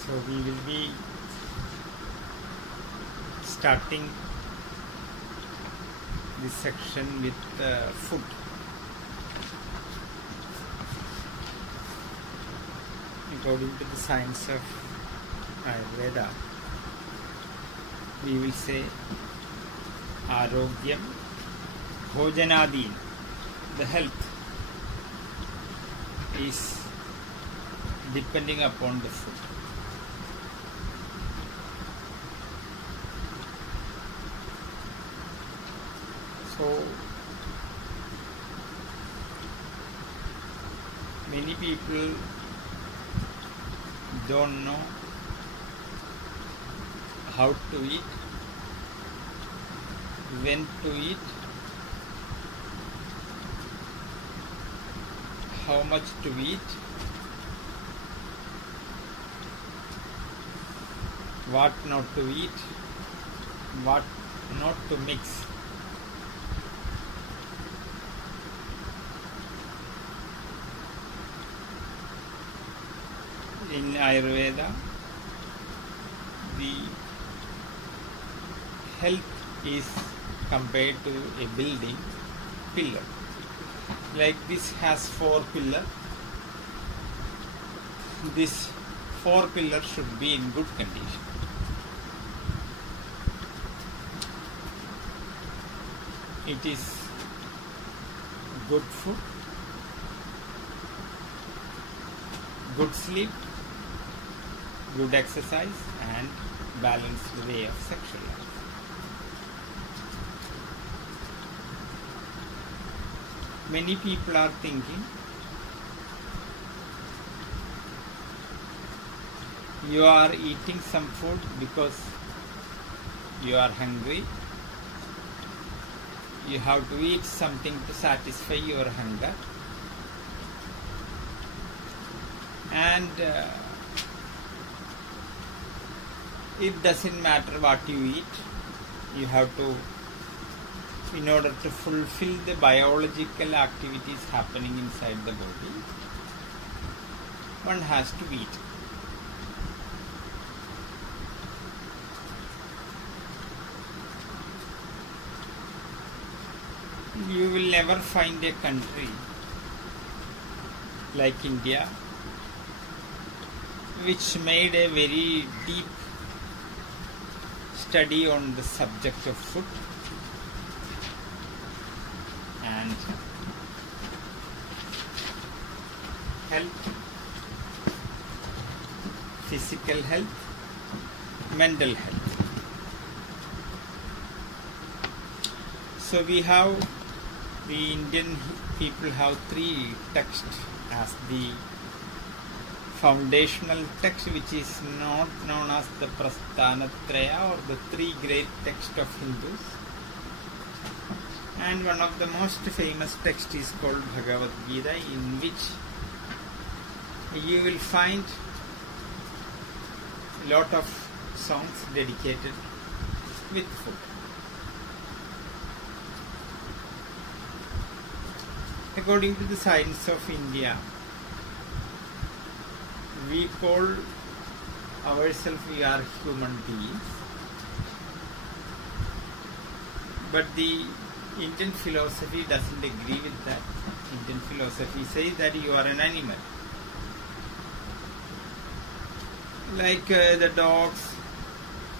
So we will be starting this section with food. According to the science of Ayurveda, we will say Arogyam Bhojanadin. The health is depending upon the food. So many people don't know how to eat, when to eat, how much to eat, what not to eat, what not to mix. In Ayurveda, the health is compared to a building pillar. Like this has 4 pillars. This 4 pillars should be in good condition. It is good food, good sleep, good exercise, and balanced way of sexual life. Many people are thinking you are eating some food because you are hungry. You have to eat something to satisfy your hunger. And it doesn't matter what you eat. You have to, in order to fulfill the biological activities happening inside the body, one has to eat. You will never find a country like India which made a very deep study on the subject of food and health, physical health, mental health. So we have, the Indian people have 3 texts as the foundational text, which is not known as the Prasthanatraya or the 3 great texts of Hindus. And one of the most famous texts is called Bhagavad Gita, in which you will find a lot of songs dedicated with food. According to the science of India, we call ourselves, we are human beings, but the Indian philosophy doesn't agree with that. Indian philosophy says that you are an animal. Like the dogs,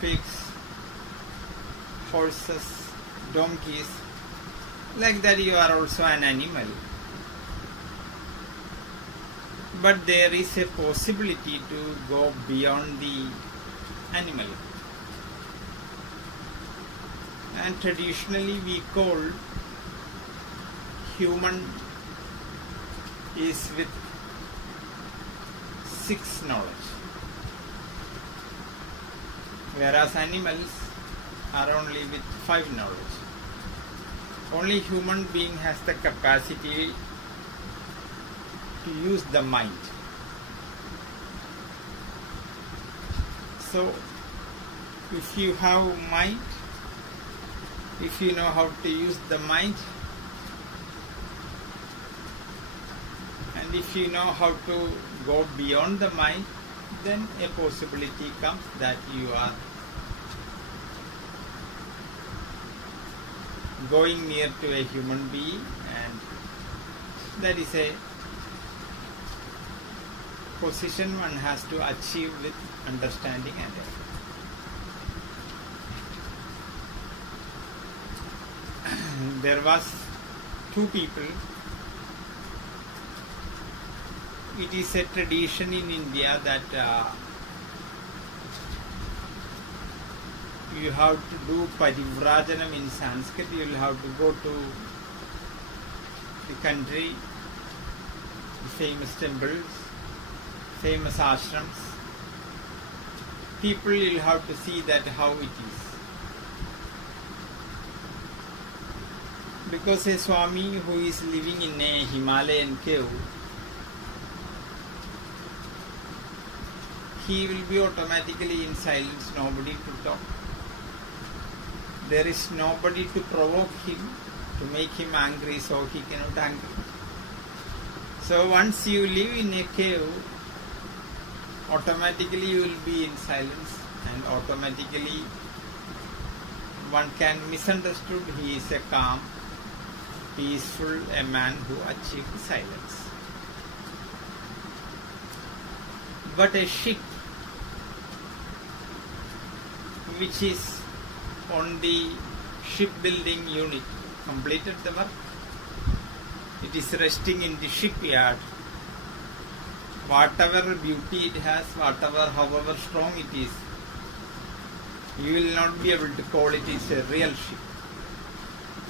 pigs, horses, donkeys, like that you are also an animal. But there is a possibility to go beyond the animal. And traditionally we call human is with 6 knowledge, whereas animals are only with 5 knowledge. Only human being has the capacity to use the mind. So if you have mind, if you know how to use the mind, and if you know how to go beyond the mind, then a possibility comes that you are going near to a human being, and that is a position one has to achieve with understanding and effort. There was two people. It is a tradition in India that you have to do parivrajanam in Sanskrit. You will have to go to the country, the famous temples, famous ashrams. People will have to see that how it is. Because a Swami who is living in a Himalayan cave, he will be automatically in silence, nobody to talk. There is nobody to provoke him, to make him angry, so he cannot angry. So once you live in a cave, automatically you will be in silence, and automatically one can misunderstood he is a calm, peaceful, a man who achieved silence. But a ship which is on the shipbuilding unit completed the work. It is resting in the shipyard. Whatever beauty it has, however strong it is, you will not be able to call it is a real ship.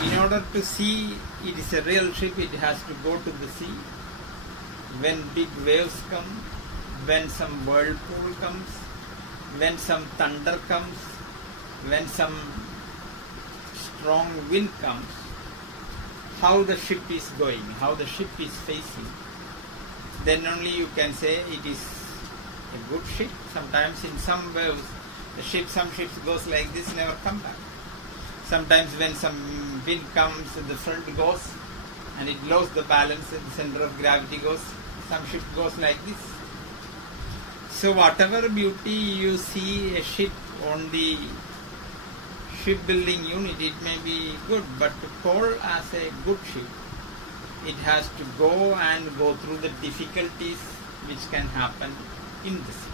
In order to see it is a real ship, it has to go to the sea. When big waves come, when some whirlpool comes, when some thunder comes, when some strong wind comes, how the ship is going, how the ship is facing, then only you can say it is a good ship. Sometimes in some waves, some ships goes like this, never come back. Sometimes when some wind comes, the front goes and it loses the balance and the center of gravity goes. Some ship goes like this. So whatever beauty you see a ship on the shipbuilding unit, it may be good, but to call as a good ship, it has to go through the difficulties which can happen in the sea.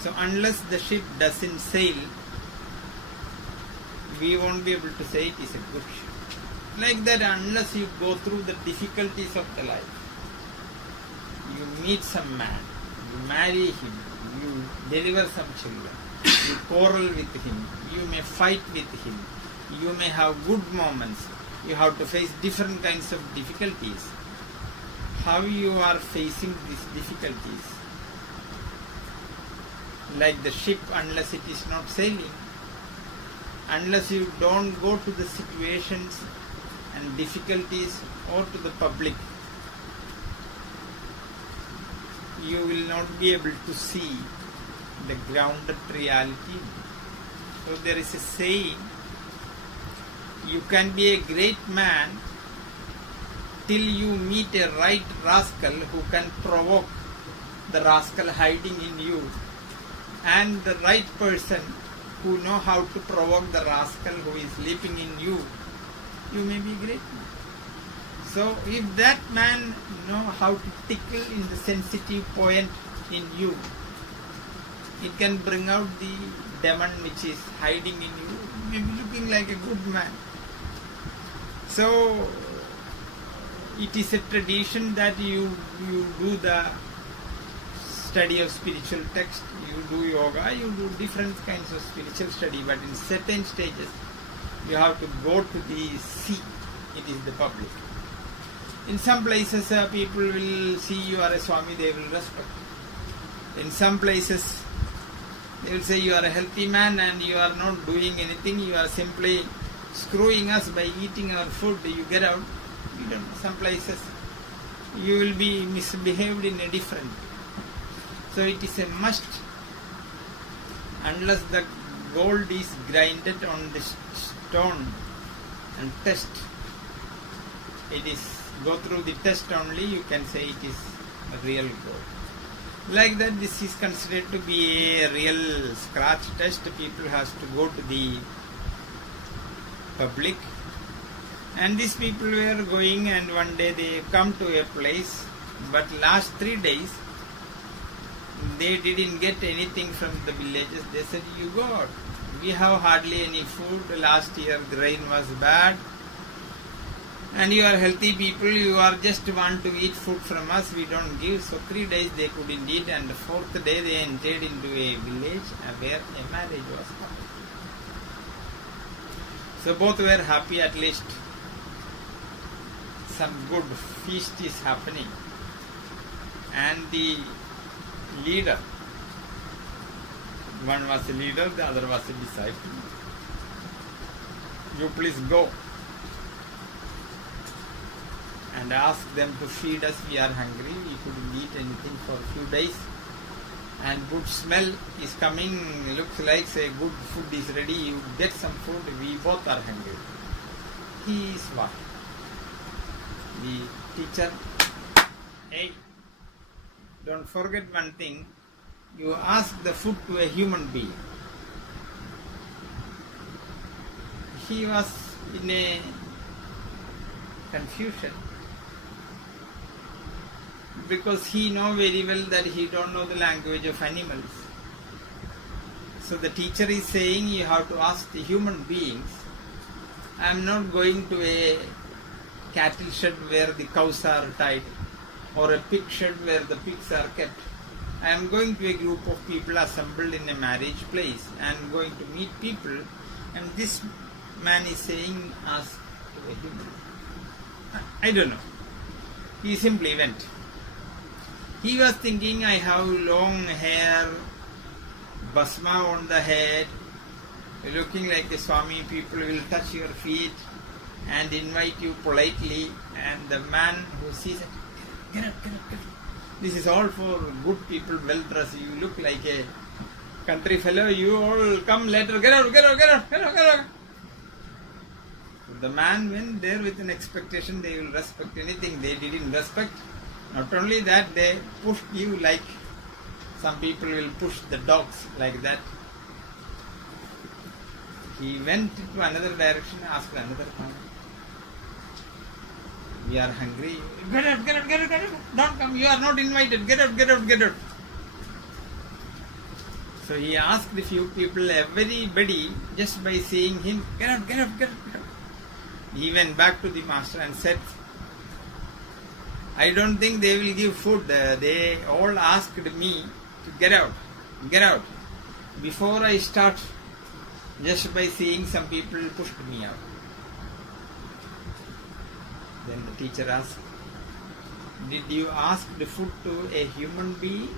So unless the ship doesn't sail, we won't be able to say it is a good ship. Like that, unless you go through the difficulties of the life, you meet some man, you marry him, you deliver some children, you quarrel with him, you may fight with him, you may have good moments, you have to face different kinds of difficulties. How you are facing these difficulties? Like the ship, unless it is not sailing, unless you don't go to the situations and difficulties or to the public, you will not be able to see the grounded reality. So there is a saying, you can be a great man till you meet a right rascal who can provoke the rascal hiding in you, and the right person who know how to provoke the rascal who is sleeping in you, you may be great man. So if that man know how to tickle in the sensitive point in you, it can bring out the demon which is hiding in you. You may be looking like a good man. So it is a tradition that you do the study of spiritual text, you do yoga, you do different kinds of spiritual study, but in certain stages you have to go to the sea. It is the public. In some places people will see you are a Swami, they will respect. In some places they will say you are a healthy man and you are not doing anything, you are simply screwing us by eating our food, you get out. You don't know. Some places you will be misbehaved in a different way. So it is a must, unless the gold is grinded on the stone and test, it is go through the test only, you can say it is a real gold. Like that, this is considered to be a real scratch test. People has to go to the public, and these people were going, and one day they come to a place, but last 3 days they didn't get anything from the villages. They said, you got, we have hardly any food. Last year the rain was bad, and you are healthy people, you are just want to eat food from us, we don't give. So 3 days they couldn't eat, and the 4th day they entered into a village where a marriage was happening. So both were happy, at least some good feast is happening. And the leader, one was a leader, the other was a disciple. You please go and ask them to feed us, we are hungry, we couldn't eat anything for a few days, and good smell is coming, looks like say good food is ready, you get some food, we both are hungry. He is what? The teacher, hey, don't forget one thing, you ask the food to a human being. He was in a confusion, because he know very well that he don't know the language of animals. So the teacher is saying you have to ask the human beings. I am not going to a cattle shed where the cows are tied, or a pig shed where the pigs are kept. I am going to a group of people assembled in a marriage place. I am going to meet people, and this man is saying ask to a human. I don't know. He simply went. He was thinking, I have long hair, basma on the head, looking like the Swami, people will touch your feet and invite you politely, and the man who sees it, get up, get up, get up. This is all for good people, well dressed, you look like a country fellow, you all come later, get out, get out, get out, get out, get out. The man went there with an expectation they will respect anything. They didn't respect. Not only that, they pushed you like some people will push the dogs like that. He went to another direction, asked another comment. We are hungry. Get out, get out, get out, get out. Don't come, you are not invited. Get out, get out, get out. So he asked a few people, everybody, just by seeing him, get out, get out, get out, get out. He went back to the master and said, I don't think they will give food. They all asked me to get out, get out. Before I start, just by seeing some people pushed me out. Then the teacher asked, did you ask the food to a human being?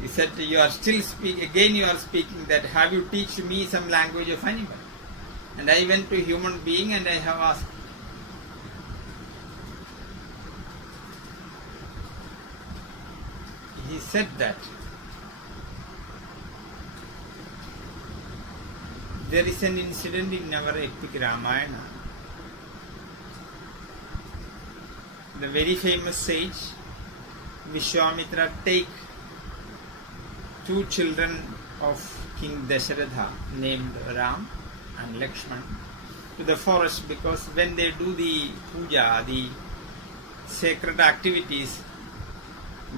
He said, you are still speaking, again you are speaking that, have you teach me some language of animal? And I went to a human being and I have asked. He said that there is an incident in our epic Ramayana. The very famous sage Vishwamitra take 2 children of King Dasharatha named Ram and Lakshman to the forest, because when they do the puja, the sacred activities,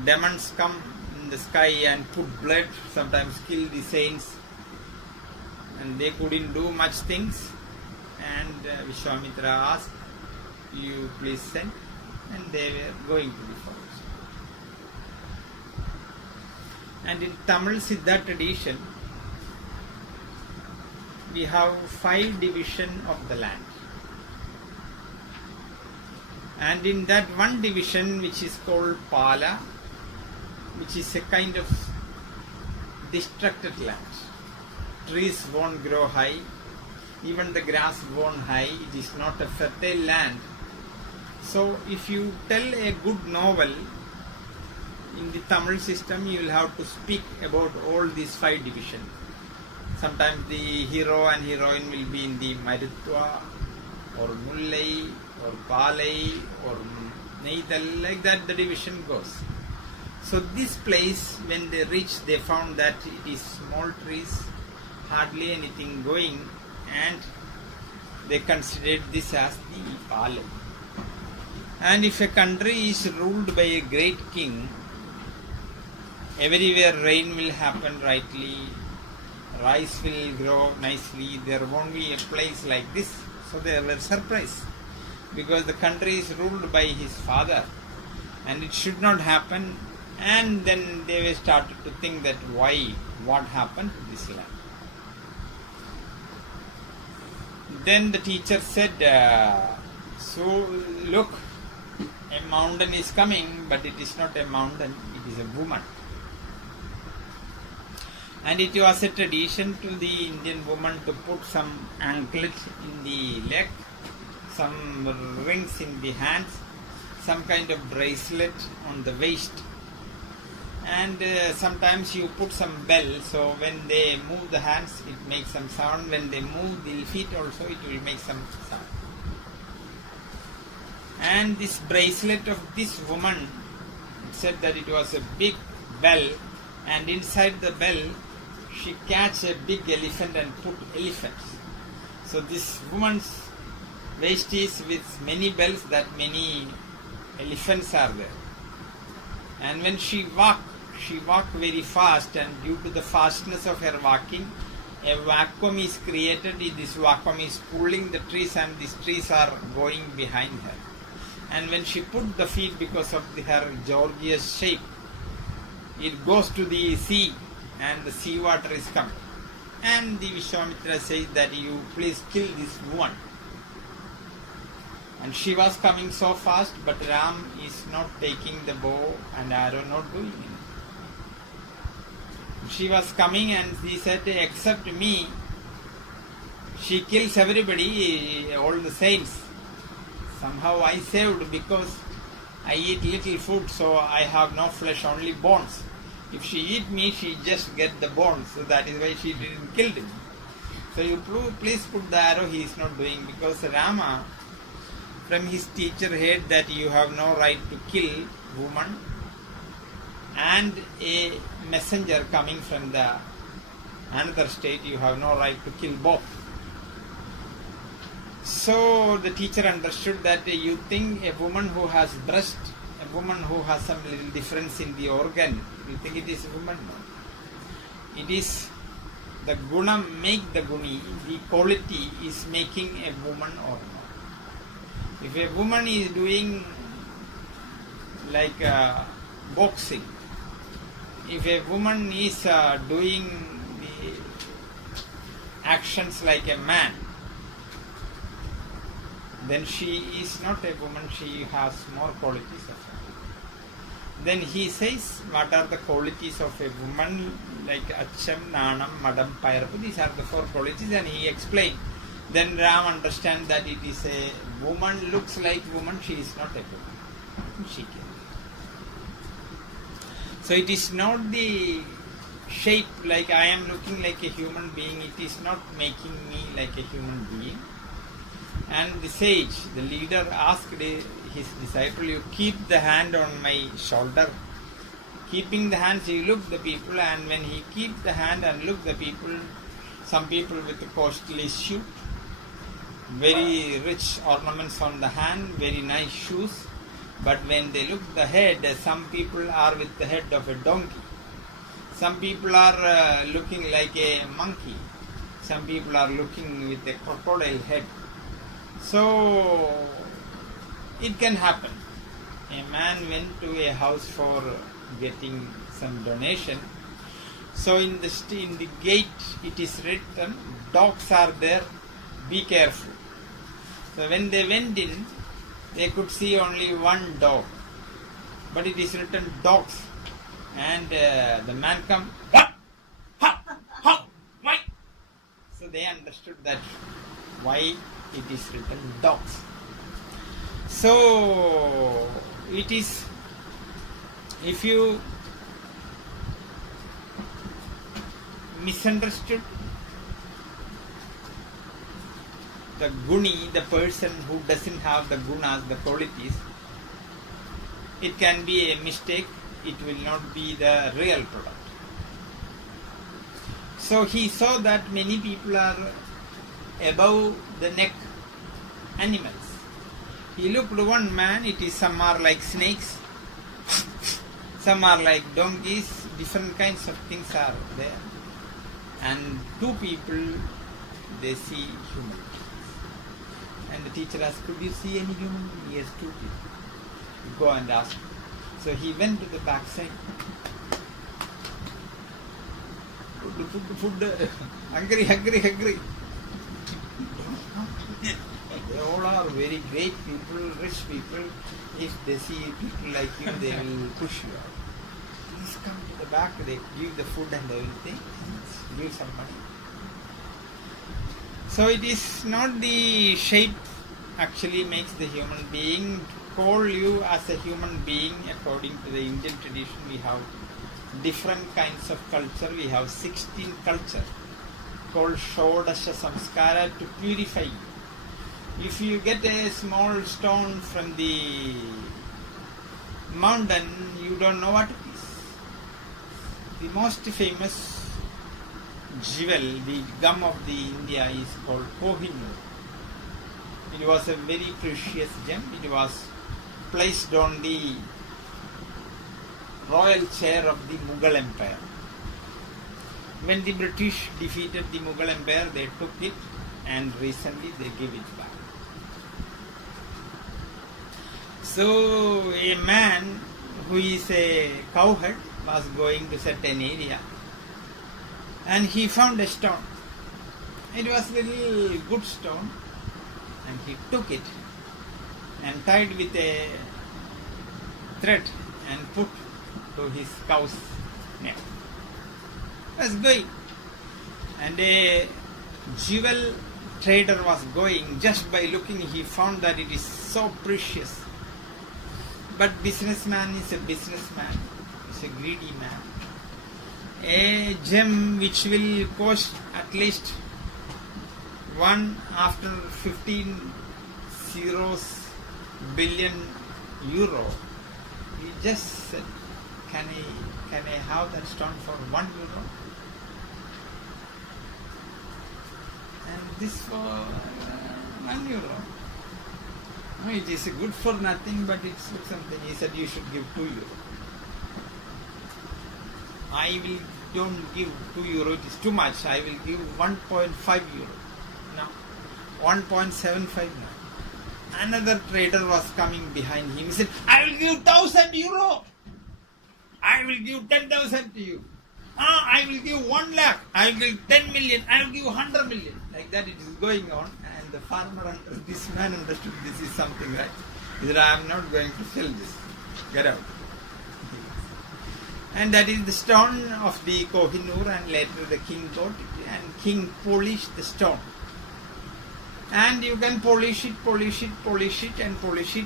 demons come in the sky and put blood, sometimes kill the saints, and they couldn't do much things, and Vishwamitra asked, you please send, and they were going to the forest. And in Tamil Sidha tradition, we have 5 divisions of the land, and in that one division which is called Pala, which is a kind of destructed land. Trees won't grow high, even the grass won't high, it is not a fertile land. So if you tell a good novel in the Tamil system, you will have to speak about all these 5 divisions. Sometimes the hero and heroine will be in the Maritwa or Mullai or Palai or Neithal, like that the division goes. So this place, when they reached, they found that it is small trees, hardly anything going, and they considered this as the Palam. And if a country is ruled by a great king, everywhere rain will happen rightly, rice will grow nicely, there won't be a place like this. So they were surprised, because the country is ruled by his father and it should not happen. And then they were started to think that why, what happened to this land. Then the teacher said, so look, a mountain is coming, but it is not a mountain, it is a woman. And it was a tradition to the Indian woman to put some anklet in the leg, some rings in the hands, some kind of bracelet on the waist. And sometimes you put some bell, so when they move the hands, it makes some sound. When they move the feet also, it will make some sound. And this bracelet of this woman said that it was a big bell, and inside the bell she catch a big elephant and put elephants. So this woman's waist is with many bells, that many elephants are there. And when she walked very fast, and due to the fastness of her walking, a vacuum is created. This vacuum is pulling the trees, and these trees are going behind her. And when she put the feet, because of her gorgeous shape, it goes to the sea, and the sea water is coming. And the Vishwamitra says that you please kill this woman. And she was coming so fast, but Ram is not taking the bow and arrow, not doing it. She was coming and he said, except me, she kills everybody, all the saints. Somehow I saved, because I eat little food, so I have no flesh, only bones. If she eat me, she just get the bones, so that is why she didn't kill him. So you please put the arrow. He is not doing, because Rama from his teacher heard that you have no right to kill woman and a messenger coming from the another state, you have no right to kill both. So the teacher understood that you think a woman who has breast, a woman who has some little difference in the organ, you think it is a woman? No. It is the guna make the guni, the quality is making a woman or not. If a woman is doing like boxing, if a woman is doing the actions like a man, then she is not a woman, she has more qualities of her. Then he says, what are the qualities of a woman, like Acham, Nanam, Madam, Payarapu, these are the 4 qualities, and he explained. Then Ram understands that it is a woman, looks like woman, she is not a woman. She can. So it is not the shape like I am looking like a human being, it is not making me like a human being. And the sage, the leader, asked his disciple, you keep the hand on my shoulder. Keeping the hands, he looked the people, and when he keep the hand and look the people, some people with a costly suit, very rich ornaments on the hand, very nice shoes. But when they look the head, some people are with the head of a donkey. Some people are looking like a monkey. Some people are looking with a crocodile head. So it can happen. A man went to a house for getting some donation. So in the gate it is written, dogs are there, be careful. So when they went in, they could see only one dog, but it is written dogs. And the man come, what? Ha! Ha! Why? So they understood that why it is written dogs. So it is, if you misunderstood the guni, the person who doesn't have the gunas, the qualities, it can be a mistake it will not be the real product. So he saw that many people are above the neck animals. He looked at one man, some are like snakes, some are like donkeys, different kinds of things are there. And two people, they see human beings. And the teacher asked, could you see any human being? Yes, two people. Go and ask. So he went to the backside. Food, hungry. They all are very great people, rich people. If they see people like you, they will push you out. Please come to the back. They give the food and everything. Give some money. So it is not the shape actually makes the human being. To call you as a human being, according to the Indian tradition, we have different kinds of culture. We have 16 culture called Shodasha Samskara to purify you. If you get a small stone from the mountain, you don't know what it is. The most famous jewel, the gum of the India, is called Kohinoor. It was a very precious gem. It was placed on the royal chair of the Mughal Empire. When the British defeated the Mughal Empire, they took it and recently they gave it back. So a man who is a cowherd was going to certain area and he found a stone. It was a little good stone and he took it and tied with a thread and put to his cow's neck. Was going, and a jewel trader was going. Just by looking, he found that it is so precious. But businessman is a businessman, is a greedy man. A gem which will cost at least one after 15 zeros billion euro. He just said, can I have that stone for 1 euro? And this for 1 euro. No, it is good for nothing, but it's something. He said, you should give 2 euro. Don't give 2 euro, it is too much. I will give 1.5 euro. Now, 1.75 now. Another trader was coming behind him. He said, I will give 1,000 euro. I will give 10,000 to you. I will give 1 lakh. I will give 10 million. I will give 100 million. Like that it is going on. And the farmer, this man understood this is something right. He said, I am not going to sell this. Get out. And that is the stone of the Kohinoor, and later the king got it and king polished the stone. And you can polish it,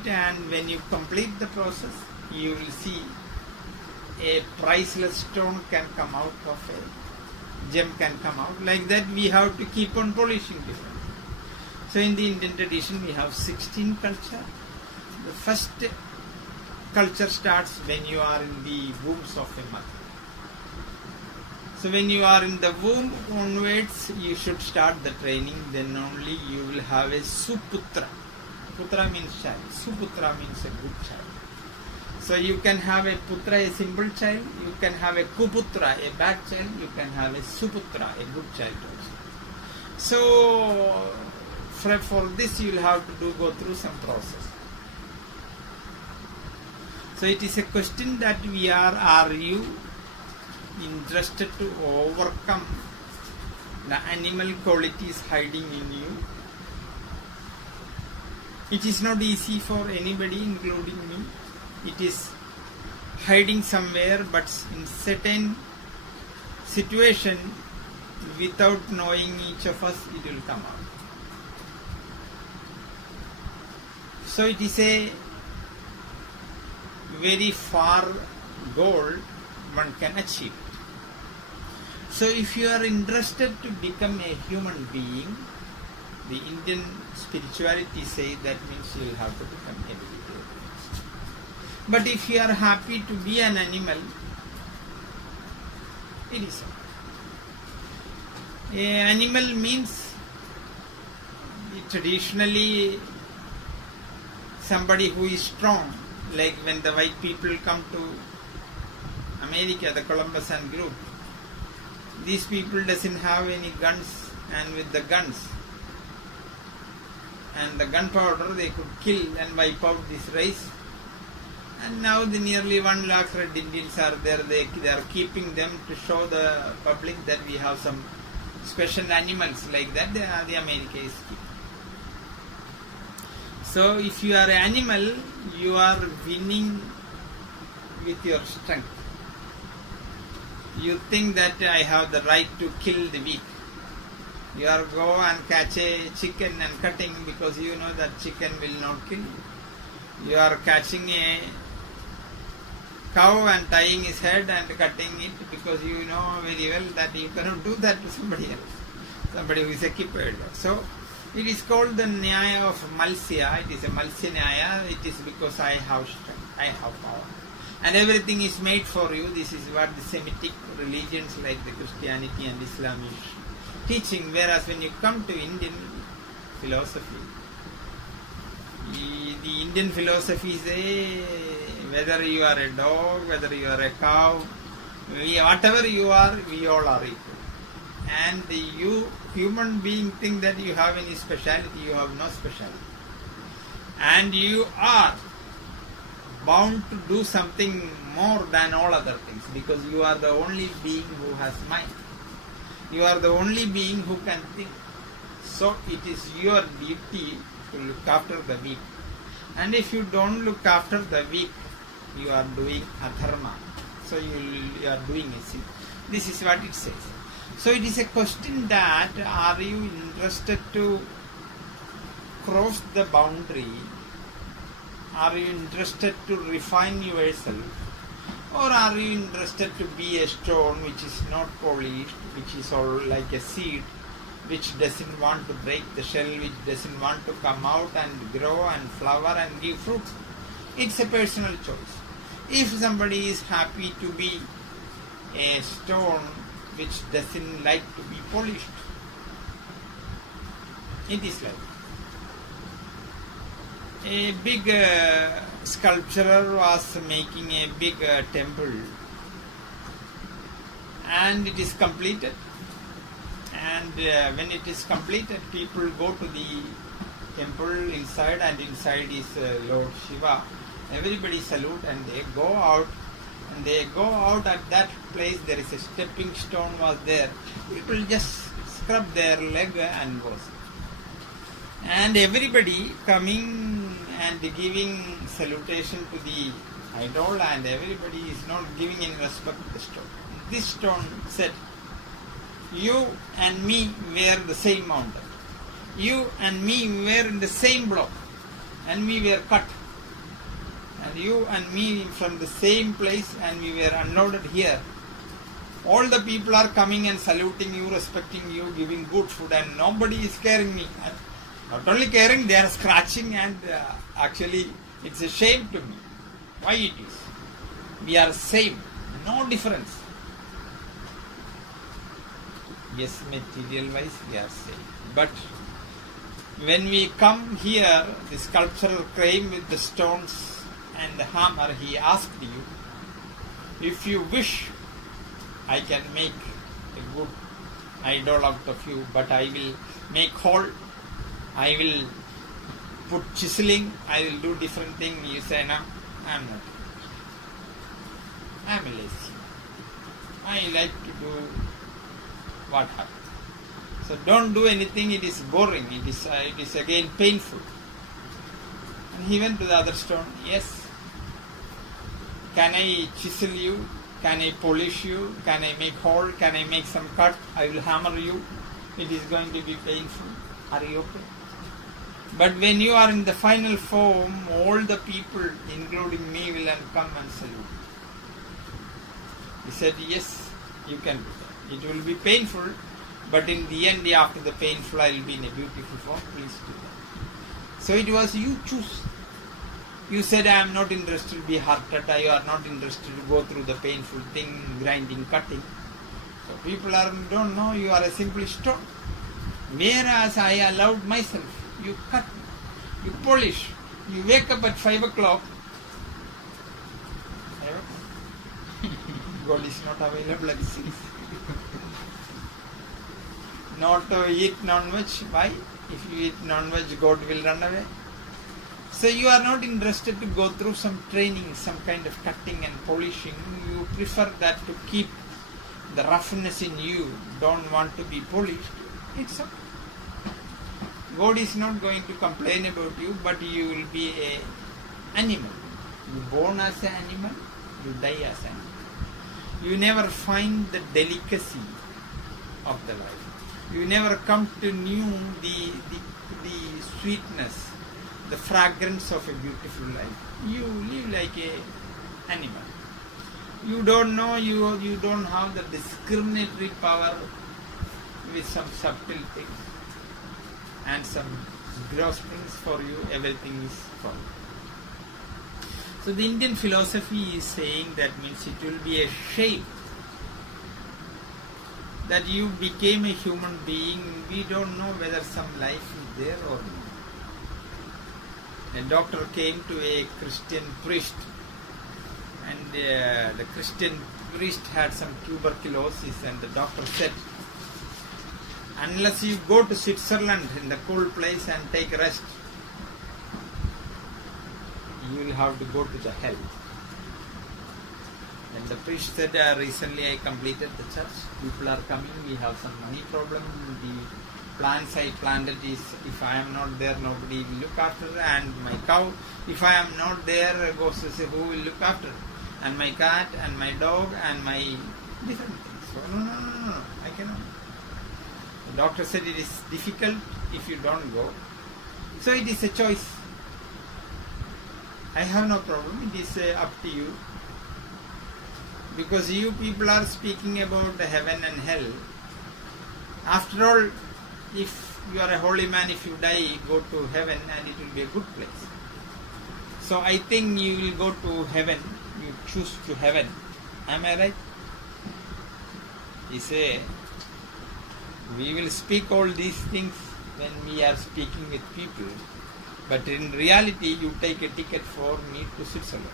and when you complete the process, you will see a priceless stone can come out of a gem can come out. Like that we have to keep on polishing different. So in the Indian tradition we have 16 culture. The first culture starts when you are in the wombs of a mother. So when you are in the womb onwards, you should start the training, then only you will have a Suputra. Putra means child. Suputra means a good child. So you can have a Putra, a simple child. You can have a Kuputra, a bad child. You can have a Suputra, a good child also. So for this you will have to go through some process. So it is a question that are you interested to overcome the animal qualities hiding in you? It is not easy for anybody, including me. It is hiding somewhere, but in certain situation, without knowing each of us, it will come out. So it is a very far goal one can achieve. So if you are interested to become a human being, the Indian spirituality says that means you will have to become a vegetarian. But if you are happy to be an animal, it is okay. Animal means traditionally somebody who is strong, like when the white people come to America, the Columbus and group, these people doesn't have any guns, and with the guns and the gunpowder they could kill and wipe out this race. And now the nearly 1 lakh red Indians are there. They are keeping them to show the public that we have some special animals like that. The America is keeping. So if you are an animal, you are winning with your strength. You think that I have the right to kill the weak. You are go and catch a chicken and cutting because you know that chicken will not kill you. You are catching a cow and tying his head and cutting it because you know very well that you cannot do that to somebody else, somebody who is a keeper. So it is called the Nyaya of Malsya. It is a Malsya Nyaya. It is because I have strength, I have power. And everything is made for you. This is what the Semitic religions like the Christianity and Islam is teaching. Whereas when you come to Indian philosophy, the Indian philosophy is whether you are a dog, whether you are a cow, whatever you are, we all are equal. And you, human being, think that you have any speciality. You have no speciality. And you are bound to do something more than all other things because you are the only being who has mind. You are the only being who can think. So it is your duty to look after the weak. And if you don't look after the weak, you are doing adharma. So you are doing a sin. This is what it says. So it is a question that are you interested to cross the boundary? Are you interested to refine yourself? Or are you interested to be a stone which is not polished, which is all like a seed, which doesn't want to break the shell, which doesn't want to come out and grow and flower and give fruit? It's a personal choice. If somebody is happy to be a stone which doesn't like to be polished, it is like a big sculptor was making a big temple, and it is completed. And when it is completed, people go to the temple inside, and inside is Lord Shiva. Everybody salute and they go out. And they go out at that place. There is a stepping stone was there. People just scrub their leg and goes. And everybody coming and giving salutation to the idol, and everybody is not giving any respect to the stone. This stone said, you and me were the same mountain. You and me were in the same block. And we were cut. And you and me from the same place, and we were unloaded here. All the people are coming and saluting you, respecting you, giving good food, and nobody is caring me. Not only caring, they are scratching, and actually it's a shame to me. Why it is? We are same, no difference. Yes, material wise we are same. But when we come here, the sculptural frame with the stones and the hammer, he asked you, if you wish, I can make a good idol out of you, but I will make hole, I will put chiseling, I will do different things. You say, no, I am not. I am lazy. I like to do what happens. So don't do anything, it is boring, it is again painful. And he went to the other stone, yes. Can I chisel you? Can I polish you? Can I make hole? Can I make some cut? I will hammer you. It is going to be painful. Are you okay? But when you are in the final form, all the people, including me, will come and salute. He said, yes, you can do that. It will be painful, but in the end, after the painful, I will be in a beautiful form. Please do that. So it was you choose. You said, I am not interested to be hurted, you are not interested to go through the painful thing, grinding, cutting. So people don't know you are a simple stone. Whereas I allowed myself, you cut, you polish, you wake up at 5 o'clock. God is not available at 6. Not to eat non-veg. Why? If you eat non-veg, God will run away. So you are not interested to go through some training, some kind of cutting and polishing. You prefer that to keep the roughness in you. Don't want to be polished. It's okay. God is not going to complain about you, but you will be an animal. You born as an animal, you die as an animal. You never find the delicacy of the life. You never come to know the sweetness, the fragrance of a beautiful life. You live like an animal. You don't know, you don't have the discriminatory power with some subtle things and some gross things for you, everything is for you. So the Indian philosophy is saying that means it will be a shame that you became a human being. We don't know whether some life is there or not. A doctor came to a Christian priest, and the Christian priest had some tuberculosis, and the doctor said, unless you go to Switzerland in the cold place and take rest, you will have to go to the hell. Then the priest said, recently I completed the church, people are coming, we have some money problem, the plants I planted is, if I am not there, nobody will look after, and my cow, if I am not there, goes to say, who will look after? And my cat, and my dog, and my different things. So, no, I cannot. The doctor said it is difficult if you don't go. So it is a choice. I have no problem, it is up to you. Because you people are speaking about heaven and hell. After all, if you are a holy man, if you die, go to heaven and it will be a good place. So I think you will go to heaven, you choose to heaven. Am I right? He say, we will speak all these things when we are speaking with people. But in reality, you take a ticket for me to Switzerland.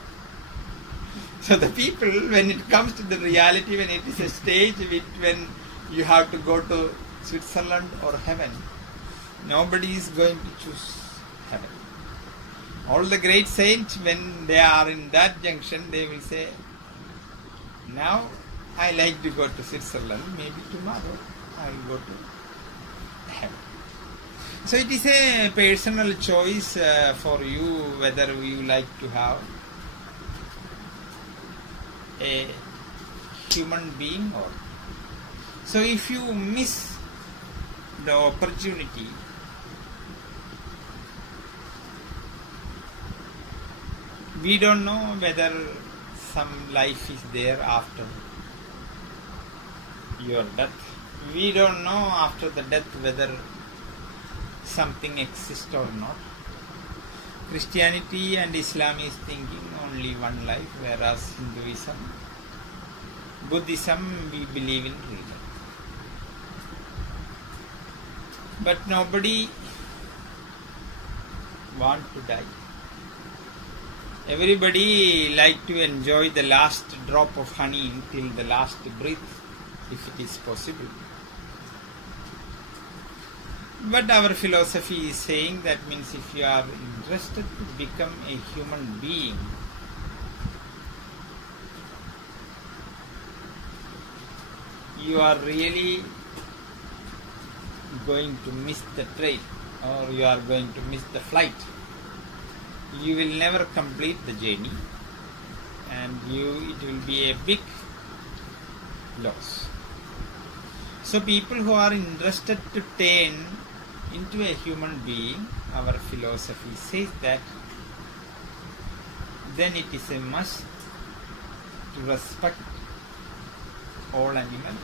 So the people, when it comes to the reality, when it is a stage when you have to go to Switzerland or heaven, nobody is going to choose heaven. All the great saints, when they are in that junction, they will say, now I like to go to Switzerland, maybe tomorrow I will go to heaven. So it is a personal choice for you whether you like to have a human being or. So if you miss the opportunity, we don't know whether some life is there after your death. We don't know after the death whether something exists or not. Christianity and Islam is thinking only one life, whereas Hinduism, Buddhism, we believe in rebirth. But nobody want to die. Everybody like to enjoy the last drop of honey till the last breath, if it is possible. But our philosophy is saying that means if you are interested to become a human being, you are really going to miss the train, or you are going to miss the flight. You will never complete the journey, and it will be a big loss. So people who are interested to turn into a human being, our philosophy says that then it is a must to respect all animals.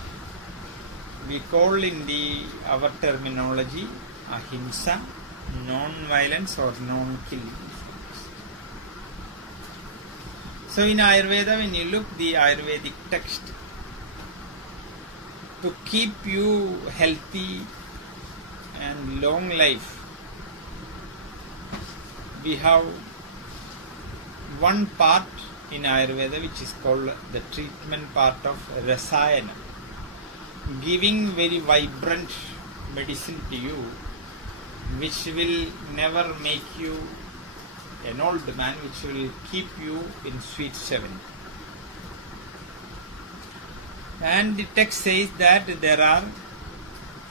We call in our terminology ahimsa, non-violence or non-killing. So in Ayurveda, when you look the Ayurvedic text, to keep you healthy and long life, we have one part in Ayurveda which is called the treatment part of Rasayana, giving very vibrant medicine to you, which will never make you an old man, which will keep you in sweet 70. And the text says that there are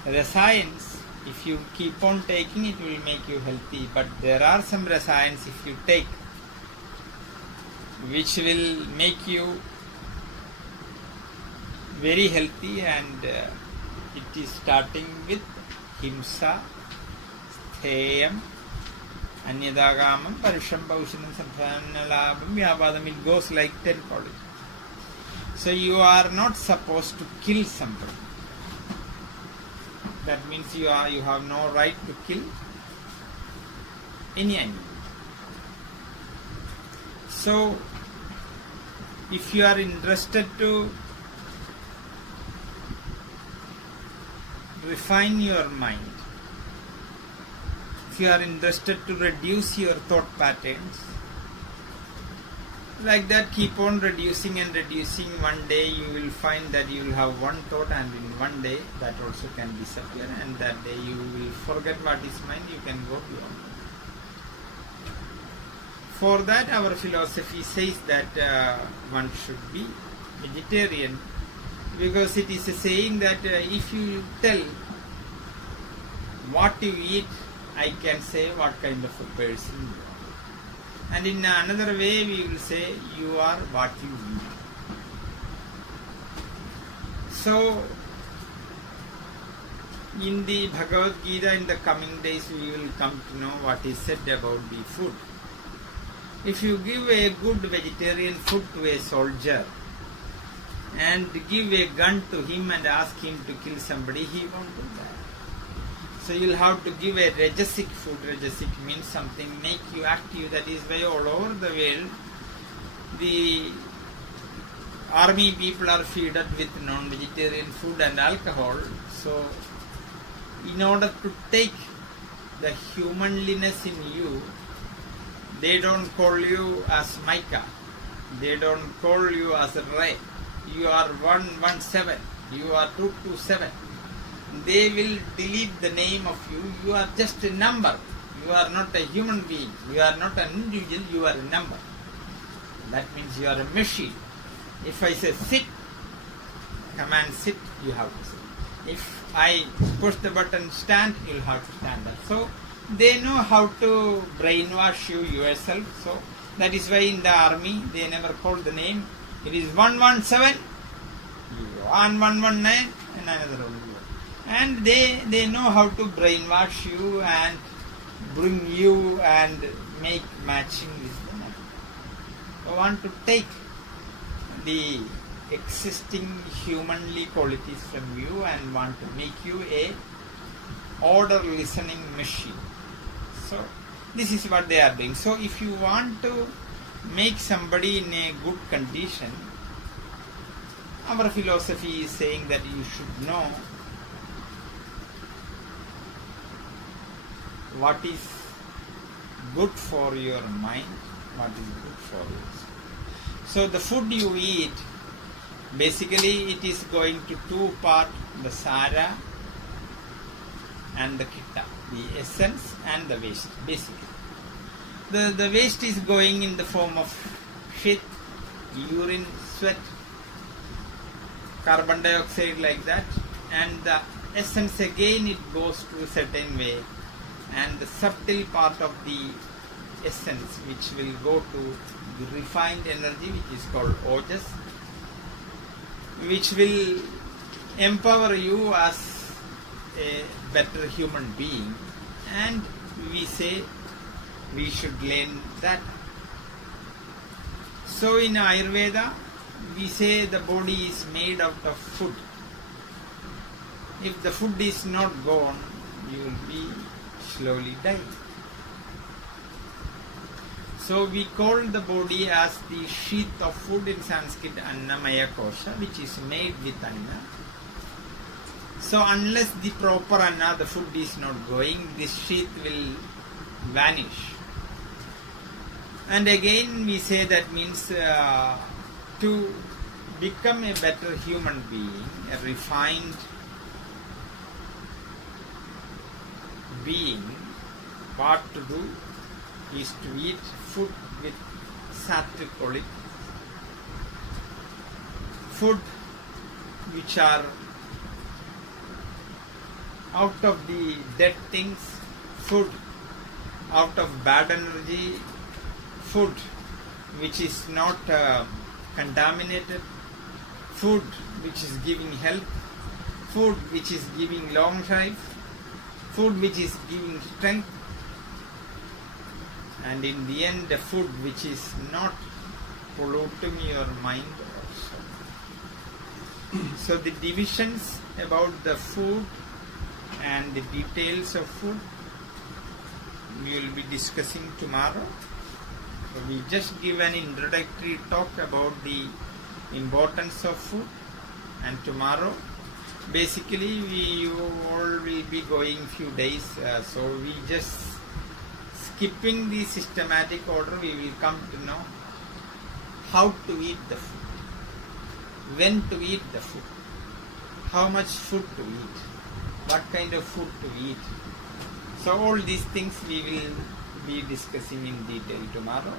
rasayans, if you keep on taking it will make you healthy, but there are some rasayans if you take which will make you very healthy, and it is starting with himsa, stheyam, anyadagamam, parisham, paushanam, sampanalabam, vyapadam. It goes like 10 colleges. So you are not supposed to kill somebody. That means you have no right to kill any animal. So if you are interested to refine your mind, if you are interested to reduce your thought patterns, like that, keep on reducing and reducing. One day you will find that you will have one thought, and in one day that also can disappear, and that day you will forget what is mind, you can go beyond. For that our philosophy says that one should be vegetarian, because it is a saying that if you tell what you eat, I can say what kind of a person you are. And in another way we will say you are what you eat. So in the Bhagavad Gita in the coming days we will come to know what is said about the food. If you give a good vegetarian food to a soldier and give a gun to him and ask him to kill somebody, he won't do that. So you'll have to give a rajasic food. Rajasic means something make you active. That is why all over the world the army people are fed with non-vegetarian food and alcohol. So in order to take the humanliness in you, they don't call you as Micah, they don't call you as Ray, you are 117, you are 227. They will delete the name of you. You are just a number. You are not a human being. You are not an individual. You are a number. That means you are a machine. If I say sit, command sit, you have to sit. If I push the button stand, you will have to stand up. So they know how to brainwash you yourself. So that is why in the army they never call the name. It is 117, 1119, and another one. And they know how to brainwash you and bring you and make matching with them. I want to take the existing humanly qualities from you and want to make you a order listening machine. So this is what they are doing. So if you want to make somebody in a good condition, our philosophy is saying that you should know what is good for your mind, what is good for you. So the food you eat, basically it is going to two parts, the Sara and the Kitta, the essence and the waste, basically. The waste is going in the form of shit, urine, sweat, carbon dioxide, like that, and the essence again it goes to a certain way, and the subtle part of the essence which will go to the refined energy which is called ojas, which will empower you as a better human being, and we say we should learn that. So in Ayurveda we say the body is made out of food. If the food is not gone, you will be slowly dying. So we call the body as the sheath of food, in Sanskrit Annamaya Kosha, which is made with Anna. So unless the proper Anna, the food is not going, this sheath will vanish. And again we say that means to become a better human being, a refined being, what to do is to eat food with sattvic quality, food which are out of the dead things, food out of bad energy, food which is not contaminated, food which is giving health, food which is giving long life, food which is giving strength, and in the end the food which is not polluting your mind also. So the divisions about the food and the details of food we will be discussing tomorrow. So we just give an introductory talk about the importance of food, and tomorrow basically you all will be going few days, so we just skipping the systematic order, we will come to know how to eat the food, when to eat the food, how much food to eat, what kind of food to eat. So all these things we will be discussing in detail tomorrow.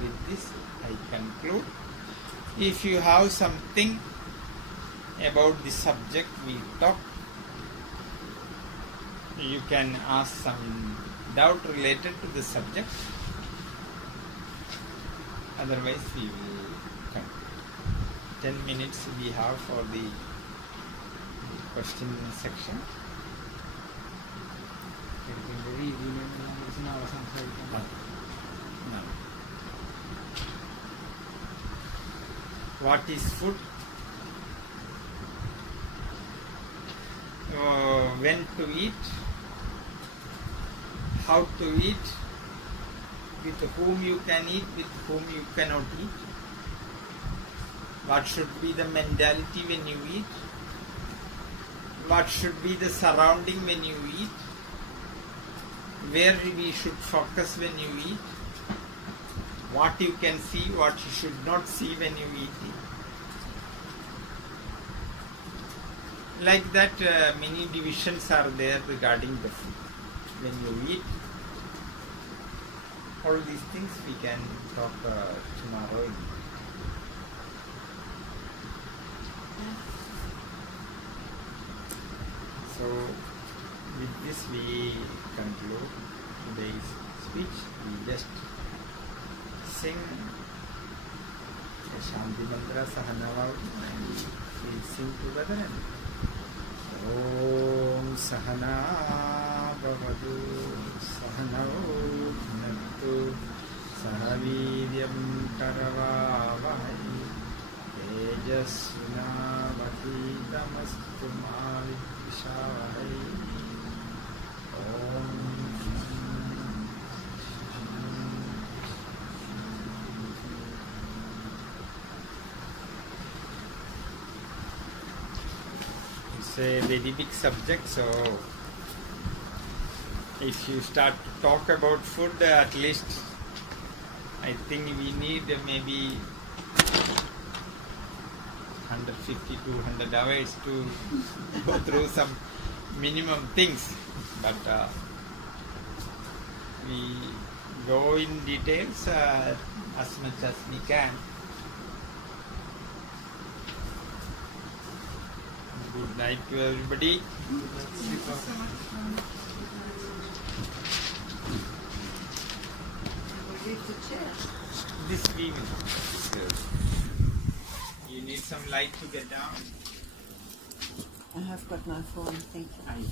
With this I conclude. If you have something about the subject we talked, you can ask some doubt related to the subject. Otherwise we will come. 10 minutes we have for the question section. No. What is food? When to eat? How to eat? With whom you can eat, with whom you cannot eat? What should be the mentality when you eat? What should be the surrounding when you eat? Where we should focus when you eat? What you can see, what you should not see when you eat it. Like that, many divisions are there regarding the food. When you eat, all these things we can talk tomorrow. So, with this we conclude today's speech. We just sing a Shanti Mantra Sahanava and we sing together. And Om Sahana Bhavatu Sahanau Bhunaktu Sahaviryam Karavavai Tejasvina Bhakitamastu Mavidvishavai Om. It's a very big subject, so if you start to talk about food, at least I think we need maybe 150 to 200 hours to go through some minimum things, but we go in details as much as we can. Good night to everybody. This we will. You need some light to get down. I have got my phone, thank you.